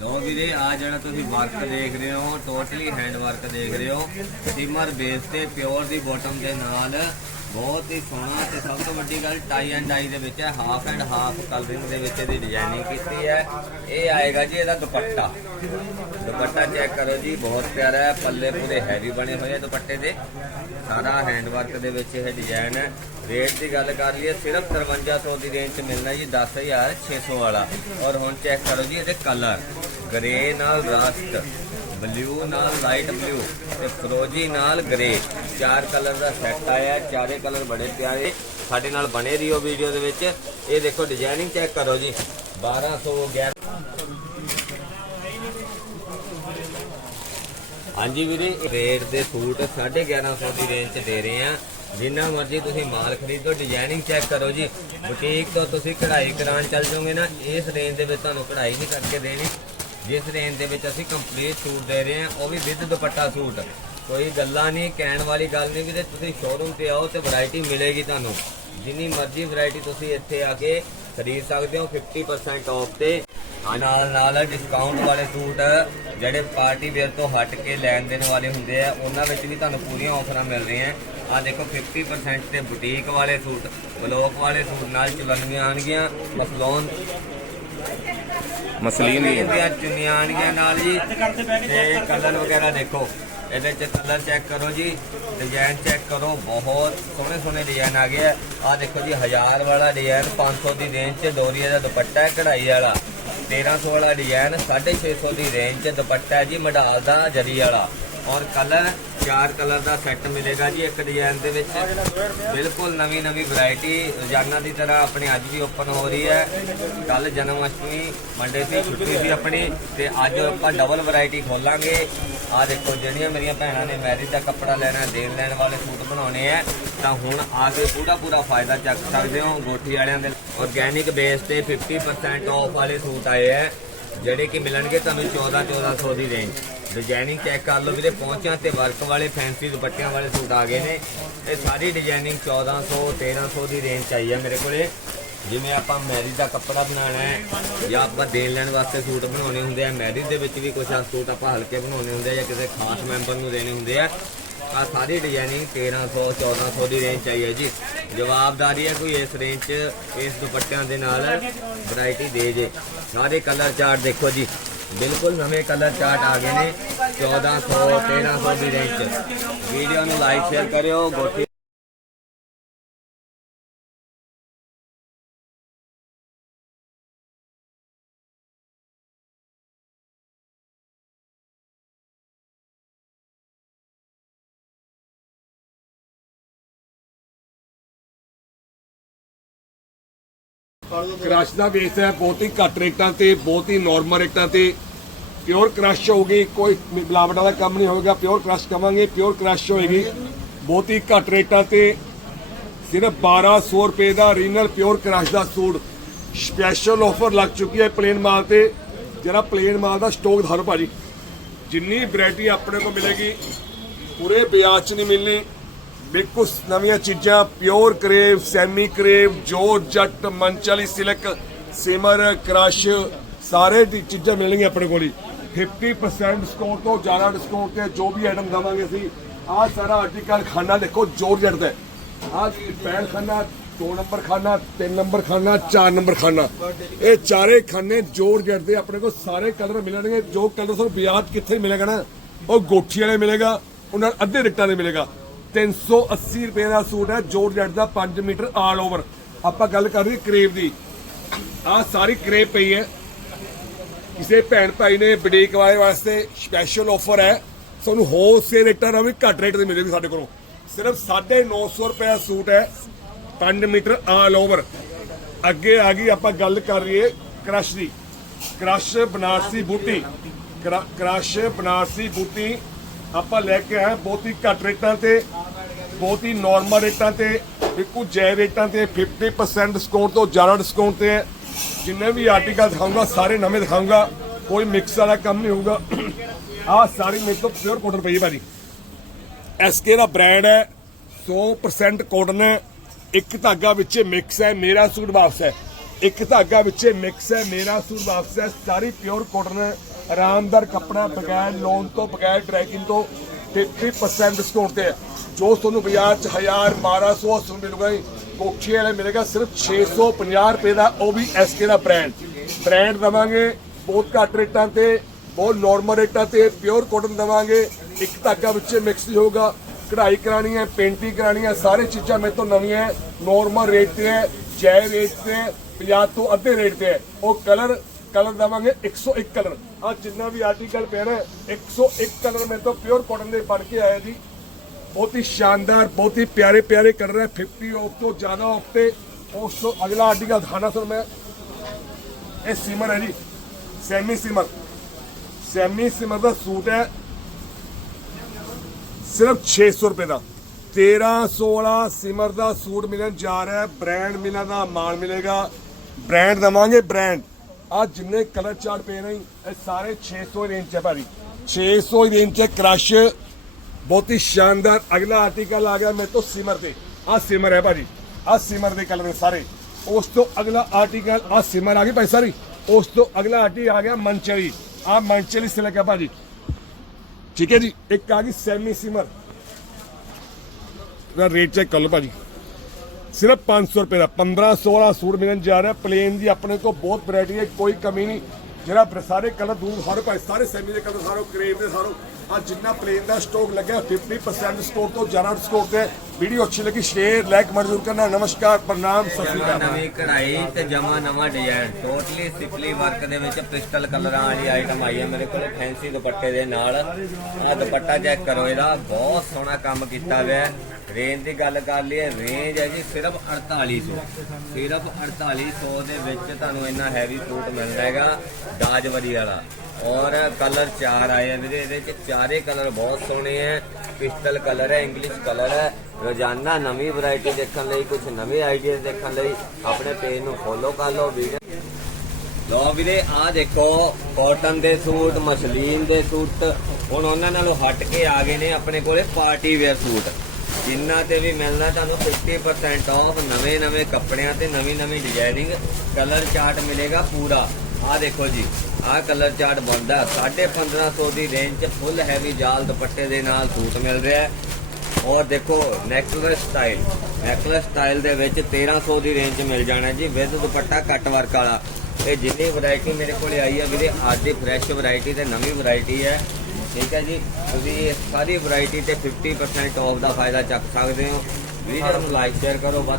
ਲੋ ਵੀਰੇ, ਆ ਜਿਹੜਾ ਤੁਸੀਂ ਵਰਕ ਦੇਖ ਰਹੇ ਹੋ ਟੋਟਲੀ ਹੈਂਡ ਵਰਕ ਦੇਖ ਰਹੇ ਹੋ। ਸਿਮਰ ਬੇਸ ਤੇ ਪਿਓਰ ਦੀ ਬਾਟਮ ਦੇ ਨਾਲ ਬਹੁਤ ਹੀ ਸੋਹਣਾ ਤੇ ਸਭ ਤੋਂ ਵੱਡੀ ਗੱਲ ਟਾਈ ਐਂਡ ਡਾਈ ਦੇ ਵਿੱਚ ਹੈ ਹਾਫ ਐਂਡ ਹਾਫ ਕਲਰਿੰਗ ਦੇ ਵਿੱਚ ਇਹਦੀ ਡਿਜ਼ਾਈਨਿੰਗ ਕੀਤੀ ਹੈ। ਇਹ ਆਏਗਾ ਜੀ ਇਹਦਾ ਦੁਪੱਟਾ। ਦੁਪੱਟਾ ਚੈੱਕ ਕਰੋ ਜੀ, ਬਹੁਤ ਪਿਆਰਾ ਹੈ, ਪੱਲੇ ਪੂਰੇ ਹੈਵੀ ਬਣੇ ਹੋਏ ਆ ਦੁਪੱਟੇ ਦੇ। ਸਾਰਾ ਹੈਂਡ ਵਰਕ ਦੇ ਵਿੱਚ ਇਹ ਡਿਜ਼ਾਈਨ ਹੈ। ਰੇਟ ਦੀ ਗੱਲ ਕਰ ਲਈਏ, ਸਿਰਫ 5300 ਦੀ ਰੇਂਜ 'ਚ ਮਿਲਣਾ ਜੀ 10600 ਵਾਲਾ। ਔਰ ਹੁਣ ਚੈੱਕ ਕਰੋ ਜੀ ਇਹਦੇ ਕਲਰ ਗ੍ਰੇ ਨਾਲ ਰਸਟ ਬਲੂ ਨਾਲ ਲਾਈਟ ਬਲੂ ਤੇ ਫਰੋਜੀ ਨਾਲ ਗ੍ਰੇ ਚਾਰ ਕਲਰ ਦਾ ਸੈੱਟ ਆਇਆ, ਚਾਰੇ ਕਲਰ ਬੜੇ ਪਿਆਰੇ। ਸਾਡੇ ਨਾਲ ਬਣੇ ਰਹੀਓ ਵੀਡੀਓ ਦੇ ਵਿੱਚ। ਇਹ ਦੇਖੋ ਡਿਜ਼ਾਈਨਿੰਗ ਚੈੱਕ ਕਰੋ ਜੀ। 1200 11 ਹਾਂਜੀ ਵੀਰੇ, ਰੇਟ ਦੇ ਸੂਟ 1150 ਦੀ ਰੇਂਜ 'ਚ ਦੇ ਰਹੇ ਆ ਜਿੰਨਾ ਮਰਜ਼ੀ ਤੁਸੀਂ ਮਾਲ ਖਰੀਦੋ ਡਿਜ਼ਾਈਨਿੰਗ ਚੈੱਕ ਕਰੋ ਜੀ। ਬੁਟੀਕ ਤੋਂ ਤੁਸੀਂ ਕਢਾਈ ਕਰਾਉਣ ਚੱਲ ਜਾਓਗੇ ਨਾ, ਇਸ ਰੇਂਜ ਦੇ ਵਿੱਚ ਤੁਹਾਨੂੰ ਕਢਾਈ ਨਹੀਂ ਕਰਕੇ ਦੇਣੀ। ਜਿਸ ਰੇਂਜ ਦੇ ਵਿੱਚ ਅਸੀਂ ਕੰਪਲੀਟ ਸੂਟ ਦੇ ਰਹੇ ਹਾਂ ਉਹ ਵੀ ਵਿਦ ਦੁਪੱਟਾ ਸੂਟ। ਕੋਈ ਗੱਲਾਂ ਨਹੀਂ ਕਹਿਣ ਵਾਲੀ ਗੱਲ ਨਹੀਂ ਵੀ ਵੀਰੇ ਤੁਸੀਂ ਸ਼ੋਰੂਮ ਤੇ ਆਓ ਤੇ ਵੈਰਾਈਟੀ ਮਿਲੇਗੀ ਤੁਹਾਨੂੰ। ਜਿੰਨੀ ਮਰਜ਼ੀ ਵੈਰਾਈਟੀ ਤੁਸੀਂ ਇੱਥੇ ਆ ਕੇ ਖਰੀਦ ਸਕਦੇ ਹੋ 50% ਆਫ ਤੇ। ਹਾਂ, ਨਾਲ ਨਾਲ ਡਿਸਕਾਊਂਟ ਵਾਲੇ ਸੂਟ ਜਿਹੜੇ ਪਾਰਟੀ ਵੇਅਰ ਤੋਂ ਹਟ ਕੇ ਲੈਣ ਦੇਣ ਵਾਲੇ ਹੁੰਦੇ ਆ ਉਹਨਾਂ ਵਿੱਚ ਵੀ ਤੁਹਾਨੂੰ ਪੂਰੀਆਂ ਆਫਰਾਂ ਮਿਲ ਰਹੀਆਂ। ਆ ਦੇਖੋ 50% ਤੇ ਬੁਟੀਕ ਵਾਲੇ ਸੂਟ ਬਲੋਕ ਵਾਲੇ ਸੂਟ ਨਾਲ ਚੁਲਨੀਆਂ ਆਣਗੀਆਂ ਮਸਲੋਨ ਮਸਲੀਨ ਵੀ ਹੈ। ਦੀਆਂ ਚੁੰਨੀਆਂ ਨਾਲ ਜੀ, ਤੇ ਕਲਰ ਵਗੈਰਾ ਦੇਖੋ। ਇਹਦੇ ਚ ਕਲਰ ਚੈੱਕ ਕਰੋ ਜੀ ਡਿਜ਼ਾਈਨ ਚੈੱਕ ਕਰੋ, ਬਹੁਤ ਸੋਹਣੇ ਸੋਹਣੇ ਡਿਜ਼ਾਈਨ ਆ ਗਏ ਆ। ਆਹ ਦੇਖੋ ਜੀ 1000 ਵਾਲਾ ਡਿਜ਼ਾਈਨ 500 ਦੀ ਰੇਂਜ ਚ ਡੋਰੀਆ ਦਾ ਦੁਪੱਟਾ ਹੈ, ਕਢਾਈ ਵਾਲਾ। 1300 ਵਾਲਾ ਡਿਜ਼ਾਈਨ 650 ਦੀ ਰੇਂਜ ਚ ਦੁਪੱਟਾ ਹੈ ਜੀ, ਮਡਾਲ ਦਾ ਜਰੀ ਵਾਲਾ। ਔਰ ਕਲਰ ਚਾਰ ਕਲਰ ਦਾ ਸੈੱਟ ਮਿਲੇਗਾ ਜੀ ਇੱਕ ਡਿਜ਼ਾਈਨ ਦੇ ਵਿੱਚ। ਬਿਲਕੁਲ ਨਵੀਂ ਨਵੀਂ ਵੈਰਾਈਟੀ ਰੋਜ਼ਾਨਾ ਦੀ ਤਰ੍ਹਾਂ ਆਪਣੇ ਅੱਜ ਵੀ ਓਪਨ ਹੋ ਰਹੀ ਹੈ। ਕੱਲ ਜਨਮ ਅਸ਼ਟਮੀ ਮੰਡੇ ਸੀ ਛੁੱਟੀ ਸੀ ਆਪਣੀ ਤੇ ਅੱਜ ਆਪਾਂ ਡਬਲ ਵੈਰਾਈਟੀ ਖੋਲਾਂਗੇ। ਆ ਦੇਖੋ, ਜਿਹੜੀਆਂ ਮੇਰੀਆਂ ਭੈਣਾਂ ਨੇ ਮੈਰਿਜ ਦਾ ਕੱਪੜਾ ਲੈਣਾ, ਦੇਣ ਲੈਣ ਵਾਲੇ ਸੂਟ ਬਣਾਉਣੇ ਆ, ਤਾਂ ਹੁਣ ਆ ਕੇ ਪੂਰਾ ਪੂਰਾ ਫਾਇਦਾ ਚੱਕ ਸਕਦੇ ਹੋ ਗੋਠੀ ਵਾਲਿਆਂ ਦੇ ਆਰਗੈਨਿਕ ਬੇਸ ਤੇ 50% ਆਫ ਵਾਲੇ ਸੂਟ ਆਏ ਆ, ਜਿਹੜੇ ਕਿ ਮਿਲਣਗੇ ਤੁਹਾਨੂੰ 14 1400 ਦੀ ਰੇਂਜ ਡਿਜ਼ਾਈਨਿੰਗ ਚੈੱਕ ਕਰ ਲਓ ਵੀਰੇ ਪਹੁੰਚਿਆ ਤੇ ਵਰਕ ਵਾਲੇ ਫੈਂਸੀ ਦੁਪੱਟਿਆਂ ਵਾਲੇ ਸੂਟ ਆ ਗਏ ਨੇ। ਇਹ ਸਾਰੀ ਡਿਜ਼ਾਈਨਿੰਗ 1400 1300 ਦੀ ਰੇਂਜ ਚ ਆਈ ਹੈ ਮੇਰੇ ਕੋਲੇ। ਜਿਵੇਂ ਆਪਾਂ ਮੈਰਿਜ ਦਾ ਕੱਪੜਾ ਬਣਾਉਣਾ ਹੈ, ਜਾਂ ਆਪਾਂ ਦੇਣ ਲੈਣ ਵਾਸਤੇ ਸੂਟ ਬਣਾਉਣੇ ਹੁੰਦੇ ਆ ਮੈਰਿਜ ਦੇ ਵਿੱਚ ਵੀ ਕੁਝ ਸੂਟ ਆਪਾਂ ਹਲਕੇ ਬਣਾਉਣੇ ਹੁੰਦੇ ਆ ਜਾਂ ਕਿਸੇ ਖਾਸ ਮੈਂਬਰ ਨੂੰ ਦੇਣੇ ਹੁੰਦੇ ਆ। ਆ ਸਾਰੀ ਡਿਜ਼ਾਈਨਿੰਗ 1300 1400 ਦੀ ਰੇਂਜ ਚਾਹੀਏ ਹੈ ਜੀ। ਜਵਾਬਦਾਰੀ ਹੈ ਕੋਈ ਇਸ ਰੇਂਜ 'ਚ, ਇਸ ਦੁਪੱਟਿਆਂ ਦੇ ਨਾਲ। ਵੈਰਾਈਟੀ ਦੇ ਜੇ। ਸਾਰੇ ਕਲਰ ਚਾਰਟ ਦੇਖੋ ਜੀ। ਬਿਲਕੁਲ ਨਵੇਂ ਕਲਰ ਚਾਰਟ ਆ ਗਏ ਨੇ। 1400 1300 ਦੀ ਰੇਂਜ 'ਚ। ਵੀਡੀਓ ਨੂੰ ਲਾਈਕ ਸ਼ੇਅਰ ਕਰਿਓ। ਗੋਠੀ ਕ੍ਰਸ਼ ਦਾ ਬੇਸ ਹੈ, ਬਹੁਤ ਹੀ ਘੱਟ ਰੇਟਾਂ ਤੇ, ਬਹੁਤ ਹੀ ਨਾਰਮਲ ਰੇਟਾਂ ਤੇ। ਪਿਓਰ ਕ੍ਰਸ਼ ਹੋਊਗੀ, ਕੋਈ ਮਿਲਾਵਟ ਵਾਲਾ ਕੰਮ ਨਹੀਂ ਹੋਵੇਗਾ ਪਿਓਰ ਕ੍ਰਸ਼ ਕਵਾਂਗੇ ਪਿਓਰ ਕ੍ਰਸ਼ ਹੋਏਗੀ। ਬਹੁਤ ਹੀ ਘੱਟ ਰੇਟਾਂ ਤੇ, ਸਿਰਫ 1200 ਰੁਪਏ ਦਾ ਰੀਨਲ ਪਿਓਰ ਕ੍ਰਸ਼ ਦਾ ਸੂਟ। ਸਪੈਸ਼ਲ ਆਫਰ ਲੱਗ ਚੁੱਕੀ ਹੈ ਪਲੇਨ ਮਾਲ ਤੇ। ਜਿਹੜਾ ਪਲੇਨ ਮਾਲ ਦਾ ਸਟਾਕ ਧਰੋ ਭਾਜੀ। ਜਿੰਨੀ ਵੈਰਾਈਟੀ ਆਪਣੇ ਕੋਲ ਮਿਲੇਗੀ, ਪੂਰੇ ਬਾਜ਼ਾਰ 'ਚ ਨਹੀਂ ਮਿਲਣੀ। ਬਿਲਕੁਲ ਨਵੀਆਂ ਚੀਜ਼ਾਂ ਪਿਓਰ ਕਰੇਵ ਸੈਮੀ ਕਰੇਵ ਜੋਰ ਜੱਟ ਮੰਚਲੀ ਸਿਲਕ, ਸਿਮਰ, ਕ੍ਰਸ਼, ਸਾਰੇ ਦੀ ਚੀਜ਼ਾਂ ਮਿਲਣਗੀਆਂ ਆਪਣੇ ਕੋਲ ਹੀ। 50% ਡਿਸਕਾਊਂਟ ਤੋਂ ਜ਼ਿਆਦਾ ਡਿਸਕਾਊਂਟ ਤੇ ਜੋ ਵੀ ਆਈਟਮ ਦਵਾਂਗੇ ਅਸੀਂ, ਆਹ ਸਾਰਾ ਆਰਟੀਕਲ ਖਾਨਾ ਦੇਖੋ, ਜੋਰ ਜੱਟ ਦਾ। ਆਹ ਪੈਣ ਖਾਨਾ 2 ਨੰਬਰ ਖਾਨਾ 3 ਨੰਬਰ ਖਾਨਾ 4 ਨੰਬਰ ਖਾਨਾ। ਇਹ ਚਾਰੇ ਖਾਨੇ ਜੋਰ ਜੱਟ ਦੇ, ਆਪਣੇ ਕੋਲ ਸਾਰੇ ਕਲਰ ਮਿਲਣਗੇ। ਜੋ ਕਲਰ ਤੁਹਾਨੂੰ ਬਾਜ਼ਾਰ ਕਿੱਥੇ ਮਿਲੇਗਾ ਨਾ, ਉਹ ਗੋਠੀ ਵਾਲੇ ਮਿਲੇਗਾ, ਉਹਨਾਂ ਨੂੰ ਅੱਧੇ ਰੇਟਾਂ ਦੇ ਮਿਲੇਗਾ। 380 ਰੁਪਏ ਦਾ ਸੂਟ ਹੈ ਜੋਰ ਜੱਟ ਦਾ 5 ਮੀਟਰ ਆਲ ਓਵਰ ਆਪਾਂ ਗੱਲ ਕਰ ਰਹੀ ਕਰੇਬ ਦੀ। ਆਹ ਸਾਰੀ ਕਰੇਬ ਪਈ ਹੈ। ਕਿਸੇ ਭੈਣ ਭਾਈ ਨੇ ਬੁਟੀਕ ਵਾਲੇ ਵਾਸਤੇ ਸਪੈਸ਼ਲ ਆਫਰ ਹੈ। ਤੁਹਾਨੂੰ ਹੋਲਸੇਲ ਰੇਟਾਂ ਨਾਲ ਵੀ ਘੱਟ ਰੇਟ ਤੇ ਮਿਲੇਗੀ ਸਾਡੇ ਕੋਲੋਂ। ਸਿਰਫ 950 ਰੁਪਏ ਦਾ ਸੂਟ ਹੈ। 5 ਮੀਟਰ ਆਲ ਓਵਰ ਅੱਗੇ ਆ ਗਈ ਆਪਾਂ ਗੱਲ ਕਰ ਰਹੀਏ ਕ੍ਰਸ਼ ਦੀ। ਕ੍ਰਸ਼ ਬਨਾਰਸੀ ਬੂਟੀ। ਕਰਾ- ਕ੍ਰਸ਼ ਬਨਾਰਸੀ ਬੂਟੀ ਆਪਾਂ ਲੈ ਕੇ ਆਏ ਬਹੁਤ ਹੀ ਘੱਟ ਰੇਟਾਂ ਤੇ, ਬਹੁਤ ਹੀ ਨਾਰਮਲ ਰੇਟਾਂ ਤੇ ਬਿਲਕੁਲ ਜੈ ਰੇਟਾਂ ਤੇ 50% ਡਿਸਕਾਊਂਟ ਤੋਂ ਜ਼ਿਆਦਾ ਡਿਸਕਾਊਂਟ ਤੇ ਹੈ। ਜਿੰਨੇ ਵੀ ਆਰਟੀਕਲ ਦਿਖਾਊਂਗਾ, ਸਾਰੇ ਨਵੇਂ ਦਿਖਾਊਂਗਾ, ਕੋਈ ਮਿਕਸ ਵਾਲਾ ਕੰਮ ਨਹੀਂ ਹੋਊਗਾ। ਆਹ ਸਾਰੀ ਮੇਰੇ ਤੋਂ ਪਿਓਰ ਕੋਟਨ ਪਈ ਹੈ ਭਾਜੀ। ਐਸਕੇ ਦਾ ਬ੍ਰਾਂਡ ਹੈ 100% ਕੋਟਨ ਹੈ, ਇੱਕ ਧਾਗਾ ਵਿੱਚ ਮਿਕਸ ਹੈ, ਮੇਰਾ ਸੂਟ ਵਾਪਸ ਹੈ। ਇੱਕ ਧਾਗਾ ਵਿੱਚ ਮਿਕਸ ਹੈ, ਮੇਰਾ ਸੂਟ ਵਾਪਸ ਹੈ, ਸਾਰੀ ਪਿਓਰ ਕੋਟਨ ਹੈ। ਆਰਾਮਦਾਰ ਕੱਪੜਾ ਬਗੈਰ ਲੋਨ ਤੋਂ ਬਗੈਰ ਟਰੈਕਿੰਗ ਤੋਂ 50% ਡਿਸਕਾਊਂਟ ਤੇ ਹੈ ਜੋ ਤੁਹਾਨੂੰ ਬਾਜ਼ਾਰ 'ਚ 1000 1200 80 ਮਿਲੂਗਾ ਜੀ ਕੋਠੀ ਵਾਲੇ ਮਿਲੇਗਾ ਸਿਰਫ 650 ਰੁਪਏ ਦਾ ਉਹ ਵੀ ਐਸਕੇ ਦਾ ਬ੍ਰਾਂਡ ਬ੍ਰਾਂਡ ਦਵਾਂਗੇ ਬਹੁਤ ਘੱਟ ਰੇਟਾਂ ਤੇ ਬਹੁਤ ਨਾਰਮਲ ਰੇਟਾਂ ਤੇ ਪਿਓਰ ਕਾਟਨ ਦਵਾਂਗੇ ਇੱਕ ਧਾਗਾ ਵਿੱਚ ਮਿਕਸ ਹੋਊਗਾ ਕਢਾਈ ਕਰਾਣੀ ਹੈ ਪੇਂਟਿੰਗ ਕਰਾਣੀ ਹੈ ਸਾਰੇ ਚੀਜ਼ਾਂ ਮੇਰੇ ਤੋਂ ਨਵੀਆਂ ਹੈ ਨਾਰਮਲ ਰੇਟ ਤੇ ਹੈ ਜੈ ਰੇਟ ਤੇ ਹੈ, 50 ਤੋਂ ਅੱਧੇ ਰੇਟ ਤੇ ਹੈ। ਉਹ ਕਲਰ ਕਲਰ ਦਵਾਂਗੇ 101 ਕਲਰ। ਆ ਜਿੰਨਾ ਵੀ ਆਰਟੀਕਲ ਪੈਣਾ ਨਾ 101 ਕਲਰ ਮੇਰੇ ਤੋਂ ਪਿਓਰ ਕਾਟਨ ਦੇ ਬਣ ਕੇ ਆਇਆ ਜੀ। ਬਹੁਤ ਹੀ ਸ਼ਾਨਦਾਰ, ਬਹੁਤ ਹੀ ਪਿਆਰੇ ਪਿਆਰੇ ਕਲਰ ਹੈ। 50 ਆਫ ਤੋਂ ਜ਼ਿਆਦਾ ਆਫ ਤੇ ਉਸ ਤੋਂ ਅਗਲਾ ਆਰਟੀਕਲ ਦਿਖਾਣਾ ਸਰ ਮੈਂ। ਇਹ ਸਿਮਰ ਹੈ ਜੀ, ਸੈਮੀ ਸਿਮਰ। ਸੈਮੀ ਸਿਮਰ ਦਾ ਸੂਟ ਹੈ ਸਿਰਫ 600 ਰੁਪਏ ਦਾ। 13 16 ਸਿਮਰ ਦਾ ਸੂਟ ਮਿਲਣ ਜਾ ਰਿਹਾ ਹੈ। ਬ੍ਰਾਂਡ ਮਿਲਣ ਦਾ ਮਾਣ ਮਿਲੇਗਾ। ਬ੍ਰਾਂਡ ਦਵਾਂਗੇ ਬ੍ਰਾਂਡ ਆ ਜਿੰਨੇ ਕਲਰ ਚਾਰਟ ਪਏ ਨੇ, ਇਹ ਸਾਰੇ 600 ਰੇਂਜ ਚ ਹੈ ਭਾਜੀ। 600 ਰੇਂਜ ਚ ਕ੍ਰਸ਼ ਬਹੁਤ ਹੀ ਸ਼ਾਨਦਾਰ, ਅਗਲਾ ਆਰਟੀਕਲ ਆ ਗਿਆ ਮੇਰੇ ਤੋਂ ਸਿਮਰ ਤੇ। ਆ ਸਿਮਰ ਹੈ ਭਾਜੀ। ਆ ਸਿਮਰ ਦੇ ਕਲਰ ਸਾਰੇ। ਉਸ ਤੋਂ ਅਗਲਾ ਆਰਟੀਕਲ ਆ ਸਿਮਰ ਆ ਗਈ ਭਾਈ ਸਾਰੀ। ਉਸ ਤੋਂ ਅਗਲਾ ਆਰਟੀਕਲ ਆ ਗਿਆ ਮਨਚਲੀ ਆ ਮਨਚਲੀ ਸਿਲਕ ਹੈ ਭਾਜੀ। ਠੀਕ ਹੈ ਜੀ, ਇੱਕ ਆ ਗਈ ਸੈਮੀ ਸਿਮਰ ਦਾ ਰੇਟ ਚੈੱਕ ਕਰ ਲਓ ਭਾਜੀ। ਸਿਰਫ 500 ਰੁਪਏ ਦਾ 15 16 ਸੂਟ ਮਿਲਣ ਜਾ ਰਿਹਾ ਪਲੇਨ ਦੀ ਆਪਣੇ ਕੋਲ ਬਹੁਤ ਵੈਰਾਈਟੀ ਹੈ, ਕੋਈ ਕਮੀ ਨਹੀਂ। ਜਿਹੜਾ ਸਾਰੇ ਕਲਰ ਦੂਰ ਸਾਰੇ ਭਾਈ, ਸਾਰੇ ਸੈਮੀ ਦੇ ਕਲਰ ਸਾਰੋ ਕ੍ਰੇਪ ਦੇ, ਸਾਰੋ ਆ ਜਿੰਨਾ ਪਲੇਨ ਦਾ ਸਟਾਕ ਲੱਗਿਆ 50% ਸਟੋਰ ਤੋਂ ਜ਼ਿਆਦਾ ਸਟੋਰ ਤੇ ਵੀਡੀਓ ਅੱਛੀ ਲੱਗੀ। ਸ਼ੇਅਰ ਲਾਈਕ ਮਨਜ਼ੂਰ ਕਰਨਾ। ਨਮਸਕਾਰ, ਪ੍ਰਣਾਮ, ਸਤਿ ਸ਼੍ਰੀ ਅਕਾਲ। ਨਵੀਂ ਕਢਾਈ ਤੇ ਜਮਾ ਨਵਾਂ ਡਿਜ਼ਾਈਨ ਟੋਟਲੀ ਸਿਪਲੀ ਵਰਕ ਦੇ ਵਿੱਚ ਪਿਸਟਲ ਕਲਰਾਂ ਵਾਲੀ ਆਈਟਮ ਆਈ ਹੈ ਮੇਰੇ ਕੋਲ ਫੈਂਸੀ ਦੁਪੱਟੇ ਦੇ ਨਾਲ। ਆਹ ਦੁਪੱਟਾ ਚੈੱਕ ਕਰੋ ਇਹਦਾ। ਬਹੁਤ ਸੋਹਣਾ ਕੰਮ ਕੀਤਾ ਹੋਇਆ ਰੇਂਜ ਦੀ ਗੱਲ ਕਰ ਲਈਏ ਰੇਂਜ ਹੈ ਜੀ ਸਿਰਫ 4800 ਸਿਰਫ 4800 ਦੇ ਵਿੱਚ ਤੁਹਾਨੂੰ ਇੰਨਾ ਹੈਵੀ ਸੂਟ ਮਿਲਦਾ ਹੈਗਾ ਦਾਜਵਰੀ ਵਾਲਾ ਔਰ ਕਲਰ ਚਾਰ ਆਏ ਆ ਵੀਰੇ, ਇਹਦੇ ਚ ਚਾਰੇ ਕਲਰ ਬਹੁਤ ਸੋਹਣੇ ਹੈ ਪਿਸਟਲ ਕਲਰ ਹੈ ਇੰਗਲਿਸ਼ ਕਲਰ ਹੈ ਰੋਜ਼ਾਨਾ ਨਵੀਂ ਵੈਰਾਈਟੀ ਦੇਖਣ ਲਈ ਕੁਝ ਨਵੇਂ ਆਈਡੀਆਜ਼ ਦੇਖਣ ਲਈ ਆਪਣੇ ਪੇਜ ਨੂੰ ਫੋਲੋ ਕਰ ਲਓ ਵੀਡੀਓ। ਲੋ ਵੀਰੇ ਆ ਦੇਖੋ ਕਾਟਨ ਦੇ ਸੂਟ, ਮਸਲੀਨ ਦੇ ਸੂਟ। ਹੁਣ ਉਹਨਾਂ ਨਾਲੋਂ ਹਟ ਕੇ ਆ ਗਏ ਨੇ ਆਪਣੇ ਕੋਲੇ ਪਾਰਟੀ ਵੇਅਰ ਸੂਟ। ਜਿੰਨਾ ਤੇ ਵੀ ਮਿਲਣਾ ਤੁਹਾਨੂੰ 50% ਆਫ ਨਵੇਂ ਨਵੇਂ ਕੱਪੜਿਆਂ ਤੇ ਨਵੀਂ ਨਵੀਂ ਡਿਜ਼ਾਈਨਿੰਗ ਕਲਰ ਚਾਰਟ ਮਿਲੇਗਾ ਪੂਰਾ। ਆ ਦੇਖੋ ਜੀ ਆ ਕਲਰ ਚਾਰਟ ਬਣਦਾ 1550 ਦੀ ਰੇਂਜ ਚ ਫੁੱਲ ਹੈਵੀ ਜਾਲ ਦੁਪੱਟੇ ਦੇ ਨਾਲ ਸੂਟ ਮਿਲ ਰਿਹਾ ਹੈ। ਔਰ ਦੇਖੋ ਨੈਕਲਸ ਸਟਾਈਲ ਨੈਕਲਸ ਸਟਾਈਲ ਦੇ ਵਿੱਚ 1300 ਦੀ ਰੇਂਜ 'ਚ ਮਿਲ ਜਾਣਾ ਜੀ ਵਿਦ ਦੁਪੱਟਾ ਕੱਟ ਵਰਕ ਵਾਲਾ। ਇਹ ਜਿੰਨੀ ਵੈਰਾਈਟੀ ਮੇਰੇ ਕੋਲ ਆਈ ਹੈ ਵੀਰੇ, ਅੱਜ ਦੀ ਫਰੈਸ਼ ਵੈਰਾਈਟੀ ਤੇ ਨਵੀਂ ਵੈਰਾਈਟੀ ਹੈ। ਠੀਕ ਹੈ ਜੀ, ਤੁਸੀਂ ਇਹ ਸਾਰੀ ਵੈਰਾਈਟੀ ਤੇ 50% ਆਫ ਦਾ ਫਾਇਦਾ ਚੱਕ ਸਕਦੇ ਹੋ। ਵੀਡੀਓ ਨੂੰ ਲਾਈਕ ਸ਼ੇਅਰ ਕਰੋ, ਬਸ।